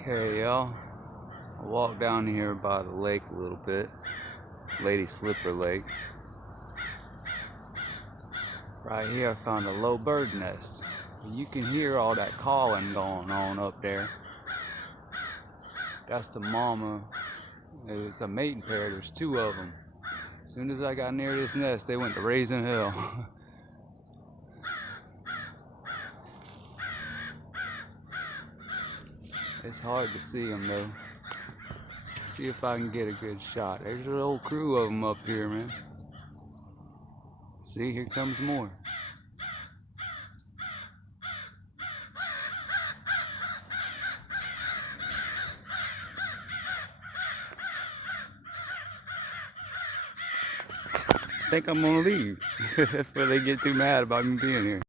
Okay, y'all. I walked down here by the lake a little bit. Lady Slipper Lake. Right here I found a low bird nest. You can hear all that calling going on up there. That's the mama. It's a mating pair. There's two of them. As soon as I got near this nest, they went to raising hell. It's hard to see them though. See if I can get a good shot. There's a whole crew of them up here, man. See, here comes more. I think I'm gonna leave before they get too mad about me being here.